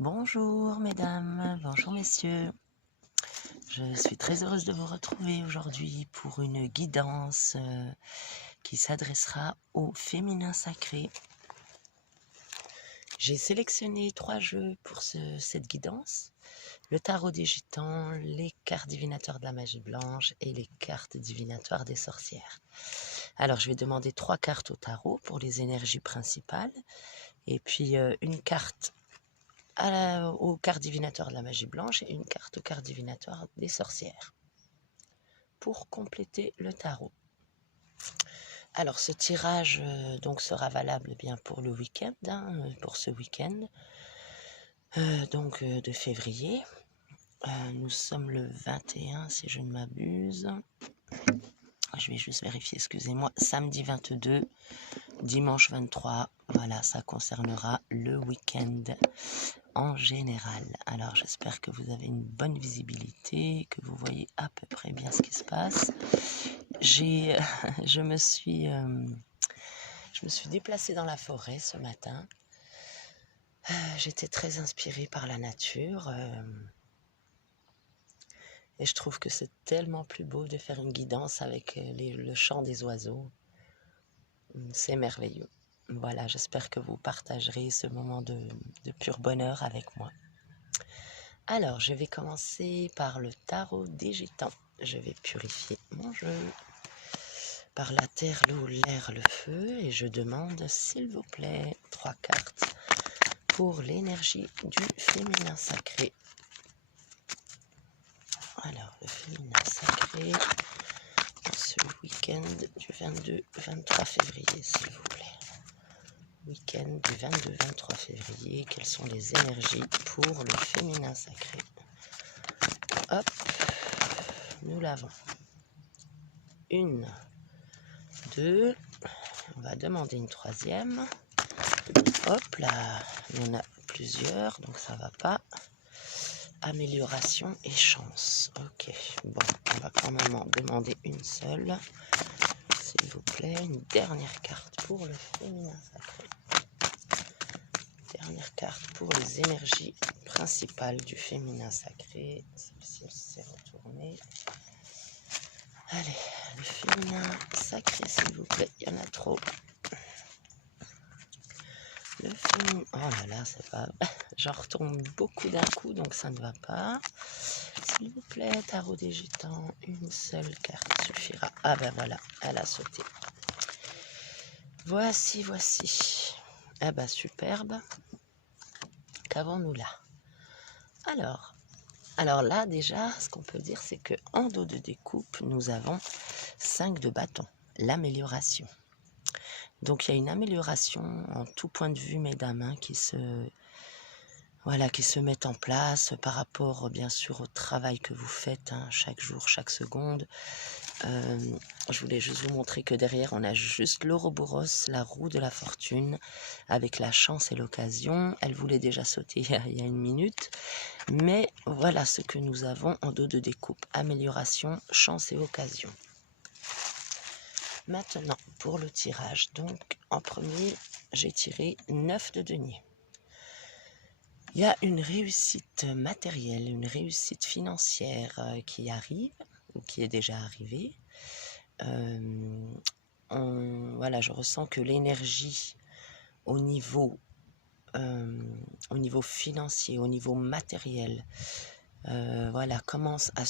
Bonjour mesdames, bonjour messieurs. Je suis très heureuse de vous retrouver aujourd'hui pour une guidance qui s'adressera au féminin sacré. J'ai sélectionné 3 jeux pour cette guidance. Le tarot des gitans, les cartes divinatoires de la magie blanche et les cartes divinatoires des sorcières. Alors je vais demander 3 cartes au tarot pour les énergies principales et puis une carte aux cartes divinatoires de la magie blanche et une carte aux cartes divinatoires des sorcières pour compléter le tarot. Alors ce tirage donc sera valable bien pour le week-end, pour ce week-end de février. Nous sommes le 21 si je ne m'abuse. Je vais juste vérifier, excusez-moi, samedi 22, dimanche 23, voilà, ça concernera le week-end en général. Alors j'espère que vous avez une bonne visibilité, que vous voyez à peu près bien ce qui se passe. Je me suis déplacée dans la forêt ce matin. J'étais très inspirée par la nature et je trouve que c'est tellement plus beau de faire une guidance avec le chant des oiseaux. C'est merveilleux. Voilà, j'espère que vous partagerez ce moment de pur bonheur avec moi. Alors, je vais commencer par le tarot des gitans. Je vais purifier mon jeu par la terre, l'eau, l'air, le feu. Et je demande, s'il vous plaît, 3 cartes pour l'énergie du féminin sacré. Alors, le féminin sacré, ce week-end du 22-23 février, s'il vous plaît. Week-end du 22-23 février, quelles sont les énergies pour le féminin sacré? Hop, nous l'avons. 1, 2, on va demander une 3e. Hop là, il y en a plusieurs, donc ça va pas. Amélioration et chance. Ok, bon, on va quand même en demander une seule. S'il vous plaît, une dernière carte pour le féminin sacré. Dernière carte pour les énergies principales du féminin sacré. Celle-ci s'est retournée. Allez, le féminin sacré, s'il vous plaît, il y en a trop. Le féminin... Oh là là, c'est pas... J'en retourne beaucoup d'un coup, donc ça ne va pas. S'il vous plaît, tarot des gitans, une seule carte suffira. Ah ben voilà, elle a sauté. Voici. Ah ben superbe. Qu'avons-nous là? Alors là déjà, ce qu'on peut dire, c'est que en dos de découpe, nous avons 5 de bâton, l'amélioration. Donc il y a une amélioration en tout point de vue, mesdames, qui se met en place par rapport bien sûr au travail que vous faites chaque jour, chaque seconde. Je voulais juste vous montrer que derrière on a juste l'Ouroboros, la roue de la fortune, avec la chance et l'occasion. Elle voulait déjà sauter il y a une minute, mais voilà ce que nous avons en dos de découpe: amélioration, chance et occasion. Maintenant pour le tirage, donc en premier j'ai tiré 9 de denier. Il y a une réussite matérielle, une réussite financière qui arrive, ou qui est déjà arrivée. Voilà, je ressens que l'énergie au niveau financier, au niveau matériel, voilà, commence à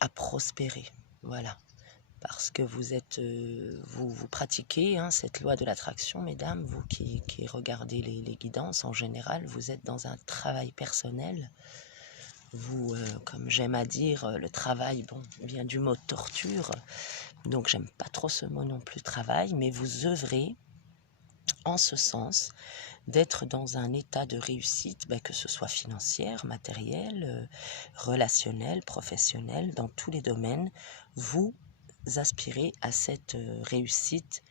à prospérer, voilà. Parce que vous êtes, vous pratiquez cette loi de l'attraction, mesdames, vous qui regardez les guidances en général, vous êtes dans un travail personnel. Vous, comme j'aime à dire, le travail, bon, vient du mot torture, donc j'aime pas trop ce mot non plus, travail, mais vous œuvrez en ce sens d'être dans un état de réussite, que ce soit financière, matérielle, relationnelle, professionnelle, dans tous les domaines, vous aspirez à cette réussite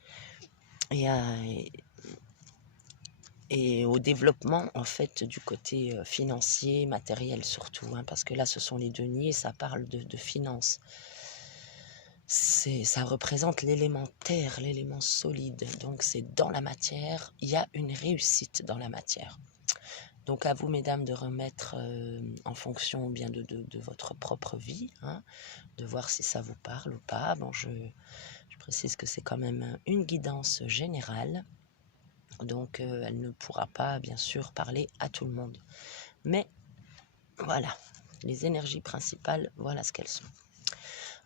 et au développement en fait du côté financier, matériel surtout, parce que là ce sont les deniers, ça parle de finances. ça représente l'élément terre, l'élément solide. Donc c'est dans la matière, il y a une réussite dans la matière. Donc à vous, mesdames, de remettre en fonction bien de votre propre vie, hein, de voir si ça vous parle ou pas. Bon, je précise que c'est quand même une guidance générale, donc elle ne pourra pas, bien sûr, parler à tout le monde. Mais voilà, les énergies principales, voilà ce qu'elles sont.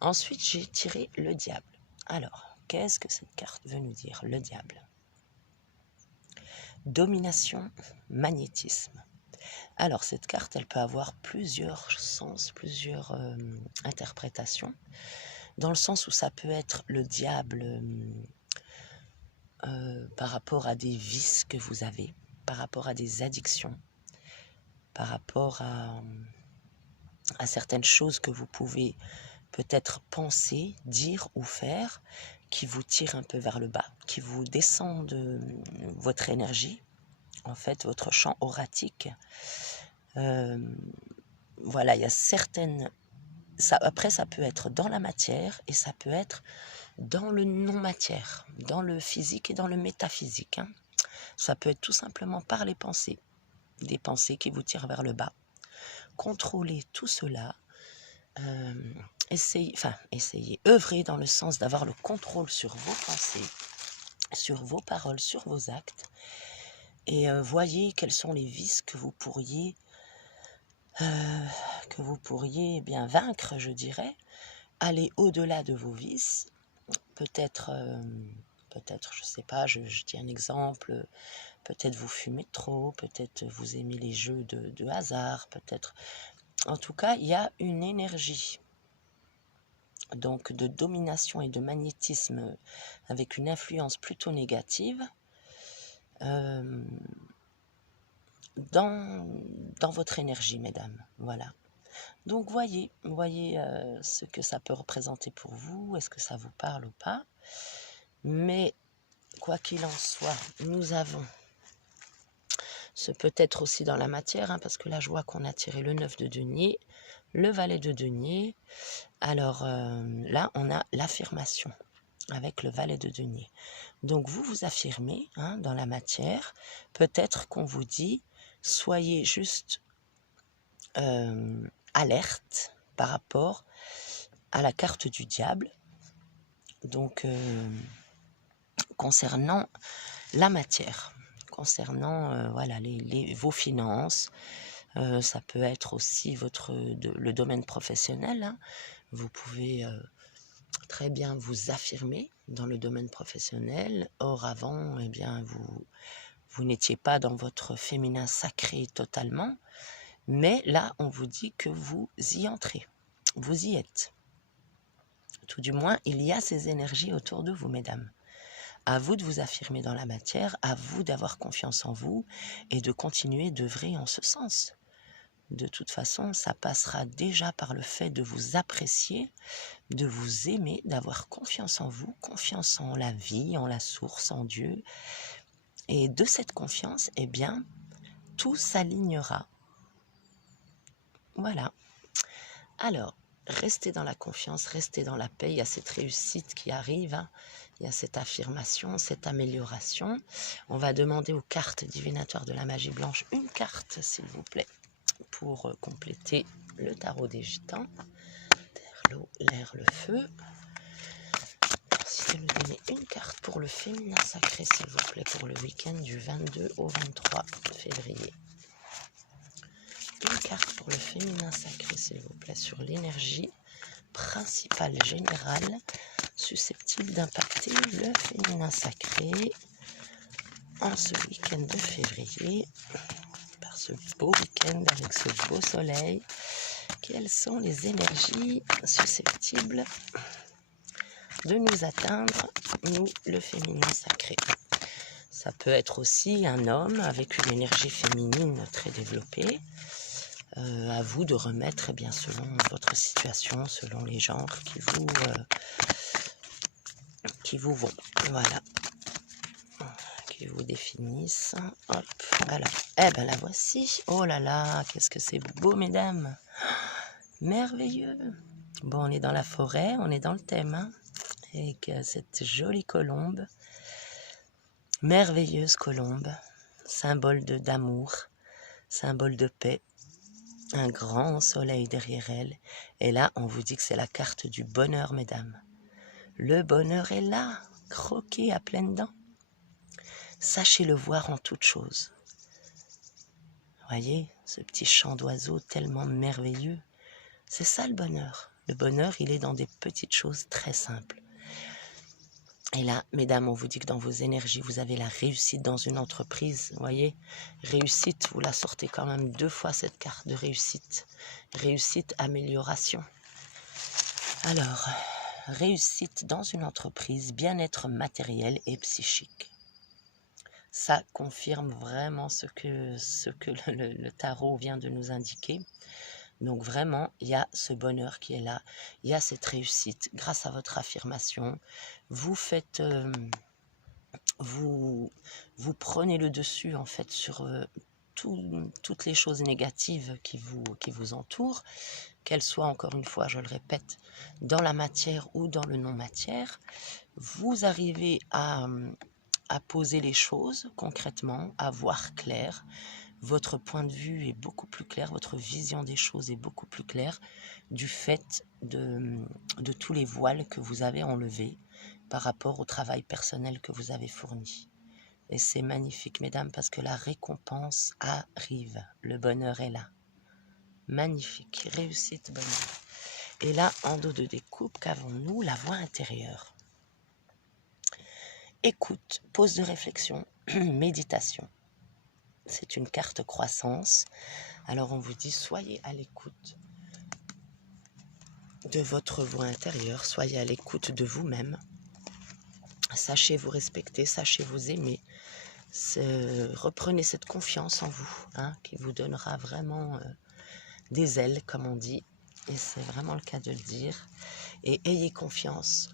Ensuite, j'ai tiré le diable. Alors, qu'est-ce que cette carte veut nous dire, le diable? Domination, magnétisme. Alors, cette carte, elle peut avoir plusieurs sens, plusieurs interprétations, dans le sens où ça peut être le diable par rapport à des vices que vous avez, par rapport à des addictions, par rapport à certaines choses que vous pouvez peut-être penser, dire ou faire, qui vous tirent un peu vers le bas, qui vous descendent votre énergie, en fait, votre champ auratique. Voilà, il y a certaines... Après, ça peut être dans la matière et ça peut être dans le non-matière, dans le physique et dans le métaphysique. Hein. Ça peut être tout simplement par les pensées, des pensées qui vous tirent vers le bas. Contrôlez tout cela, essayez, œuvrez dans le sens d'avoir le contrôle sur vos pensées, sur vos paroles, sur vos actes, et voyez quels sont les vices que vous pourriez bien vaincre, je dirais, aller au-delà de vos vices, peut-être, je sais pas, je dis un exemple, peut-être vous fumez trop, peut-être vous aimez les jeux de hasard, peut-être, en tout cas, il y a une énergie, donc de domination et de magnétisme avec une influence plutôt négative, dans votre énergie, mesdames, voilà. Donc voyez ce que ça peut représenter pour vous, est-ce que ça vous parle ou pas. Mais quoi qu'il en soit, nous avons ce peut-être aussi dans la matière, hein, parce que là je vois qu'on a tiré le 9 de denier, le valet de denier. Alors là on a l'affirmation avec le valet de denier. Donc vous vous affirmez, hein, dans la matière, peut-être qu'on vous dit soyez juste alerte par rapport à la carte du diable, donc concernant la matière, concernant voilà, vos finances, ça peut être aussi le domaine professionnel, hein. Vous pouvez très bien vous affirmer dans le domaine professionnel. Or avant, eh bien, vous n'étiez pas dans votre féminin sacré totalement, mais là, on vous dit que vous y entrez, vous y êtes. Tout du moins, il y a ces énergies autour de vous, mesdames. À vous de vous affirmer dans la matière, à vous d'avoir confiance en vous et de continuer d'œuvrer en ce sens. De toute façon, ça passera déjà par le fait de vous apprécier, de vous aimer, d'avoir confiance en vous, confiance en la vie, en la source, en Dieu. Et de cette confiance, eh bien, tout s'alignera. Voilà. Alors, restez dans la confiance, restez dans la paix. Il y a cette réussite qui arrive, hein. Il y a cette affirmation, cette amélioration. On va demander aux cartes divinatoires de la magie blanche une carte, s'il vous plaît, pour compléter le tarot des gitans. Terre, l'eau, l'air, le feu. Merci de nous donner une carte pour le féminin sacré, s'il vous plaît, pour le week-end du 22 au 23 février. Une carte pour le féminin sacré, s'il vous plaît, sur l'énergie principale générale susceptible d'impacter le féminin sacré en ce week-end de février, par ce beau week-end avec ce beau soleil. Quelles sont les énergies susceptibles de nous atteindre, nous, le féminin sacré? Ça peut être aussi un homme avec une énergie féminine très développée. À vous de remettre, eh bien, selon votre situation, selon les genres qui vous vont, voilà, qui vous définissent. Hop, voilà. Eh ben la voici. Oh là là, qu'est-ce que c'est beau, mesdames. Merveilleux. Bon, on est dans la forêt, on est dans le thème, hein. avec cette jolie colombe, merveilleuse colombe, symbole d'amour, symbole de paix, un grand soleil derrière elle. Et là, on vous dit que c'est la carte du bonheur, mesdames. Le bonheur est là, croqué à pleines dents. Sachez le voir en toutes choses. Voyez, ce petit chant d'oiseau tellement merveilleux. C'est ça le bonheur. Le bonheur, il est dans des petites choses très simples. Et là, mesdames, on vous dit que dans vos énergies, vous avez la réussite dans une entreprise. Vous voyez, réussite, vous la sortez quand même 2 fois cette carte de réussite. Réussite, amélioration. Alors, réussite dans une entreprise, bien-être matériel et psychique. Ça confirme vraiment ce que le tarot vient de nous indiquer. Donc vraiment, il y a ce bonheur qui est là, il y a cette réussite grâce à votre affirmation. Vous faites, vous prenez le dessus en fait sur toutes les choses négatives qui vous entourent, qu'elles soient encore une fois, je le répète, dans la matière ou dans le non-matière. Vous arrivez à poser les choses concrètement, à voir clair. Votre point de vue est beaucoup plus clair, votre vision des choses est beaucoup plus claire du fait de tous les voiles que vous avez enlevés par rapport au travail personnel que vous avez fourni. Et c'est magnifique, mesdames, parce que la récompense arrive, le bonheur est là. Magnifique, réussite, bonheur. Et là, en dos de découpe, qu'avons-nous? La voix intérieure. Écoute, pause de réflexion, méditation. C'est une carte croissance. Alors on vous dit, soyez à l'écoute de votre voix intérieure, soyez à l'écoute de vous-même. Sachez vous respecter, sachez vous aimer. Reprenez cette confiance en vous, qui vous donnera vraiment des ailes, comme on dit. Et c'est vraiment le cas de le dire. Et ayez confiance.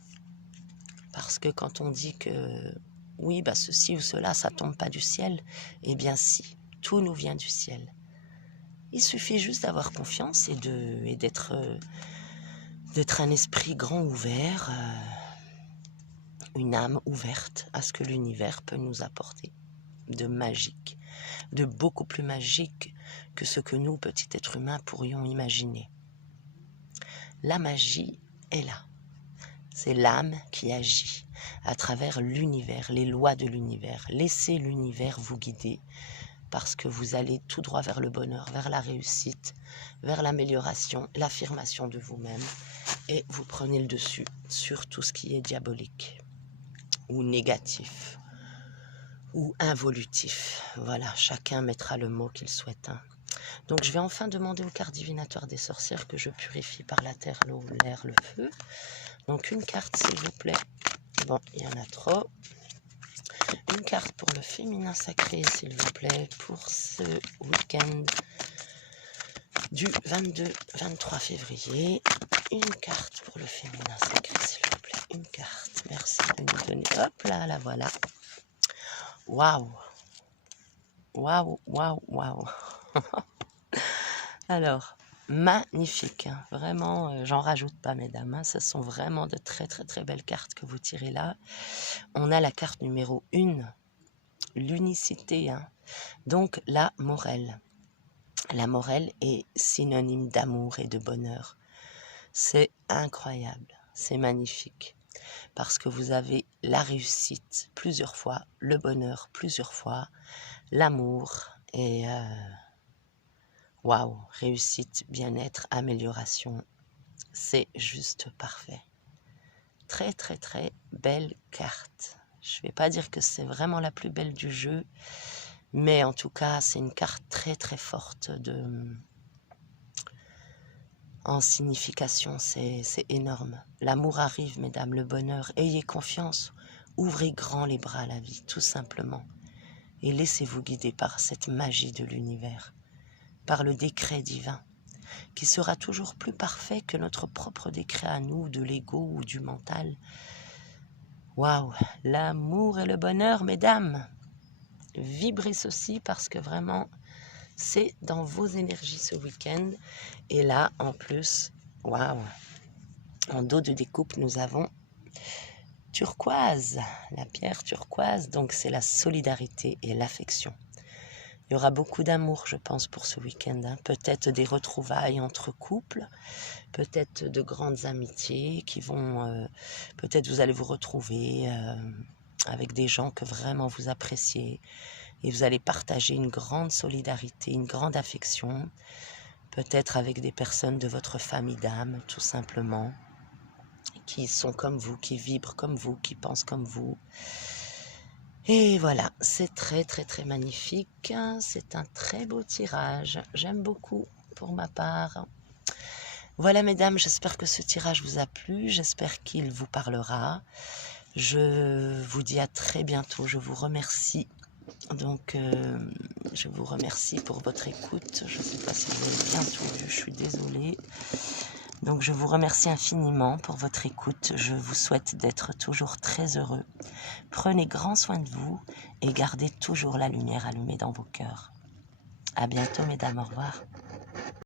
Parce que quand on dit que oui, ceci ou cela, ça tombe pas du ciel, eh bien si, tout nous vient du ciel. Il suffit juste d'avoir confiance et d'être un esprit grand ouvert, une âme ouverte à ce que l'univers peut nous apporter de magique, de beaucoup plus magique que ce que nous, petits êtres humains, pourrions imaginer. La magie est là. C'est l'âme qui agit à travers l'univers, les lois de l'univers. Laissez l'univers vous guider parce que vous allez tout droit vers le bonheur, vers la réussite, vers l'amélioration, l'affirmation de vous-même et vous prenez le dessus sur tout ce qui est diabolique ou négatif ou involutif. Voilà, chacun mettra le mot qu'il souhaite. Donc je vais enfin demander au quart divinateur des sorcières que je purifie par la terre, l'eau, l'air, le feu. Donc une carte s'il vous plaît. Bon, il y en a trop. Une carte pour le féminin sacré s'il vous plaît, pour ce week-end du 22-23 février. Une carte pour le féminin sacré s'il vous plaît. Une carte, merci de nous donner. Hop là, la voilà. Waouh. Waouh, waouh, waouh. Alors, magnifique, vraiment, j'en rajoute pas mesdames, ce sont vraiment de très très très belles cartes que vous tirez là. On a la carte numéro 1, l'unicité, donc la morelle. La morelle est synonyme d'amour et de bonheur. C'est incroyable, c'est magnifique, parce que vous avez la réussite plusieurs fois, le bonheur plusieurs fois, l'amour et... waouh, réussite, bien-être, amélioration, c'est juste parfait. Très très très belle carte. Je ne vais pas dire que c'est vraiment la plus belle du jeu, mais en tout cas c'est une carte très très forte en signification, c'est énorme. L'amour arrive mesdames, le bonheur, ayez confiance, ouvrez grand les bras à la vie tout simplement et laissez-vous guider par cette magie de l'univers, par le décret divin, qui sera toujours plus parfait que notre propre décret à nous, de l'ego ou du mental. Waouh, l'amour et le bonheur, mesdames, vibrez ceci parce que vraiment, c'est dans vos énergies ce week-end. Et là, en plus, waouh, en dos de découpe, nous avons turquoise, la pierre turquoise, donc c'est la solidarité et l'affection. Il y aura beaucoup d'amour, je pense, pour ce week-end. Hein. Peut-être des retrouvailles entre couples, peut-être de grandes amitiés qui vont... peut-être vous allez vous retrouver avec des gens que vraiment vous appréciez et vous allez partager une grande solidarité, une grande affection, peut-être avec des personnes de votre famille d'âme, tout simplement, qui sont comme vous, qui vibrent comme vous, qui pensent comme vous. Et voilà, c'est très très très magnifique, c'est un très beau tirage, j'aime beaucoup pour ma part. Voilà mesdames, j'espère que ce tirage vous a plu, j'espère qu'il vous parlera. Je vous dis à très bientôt, je vous remercie. Donc je vous remercie pour votre écoute, je ne sais pas si vous avez bien tout vu, je suis désolée. Donc je vous remercie infiniment pour votre écoute, je vous souhaite d'être toujours très heureux. Prenez grand soin de vous et gardez toujours la lumière allumée dans vos cœurs. À bientôt mesdames, au revoir.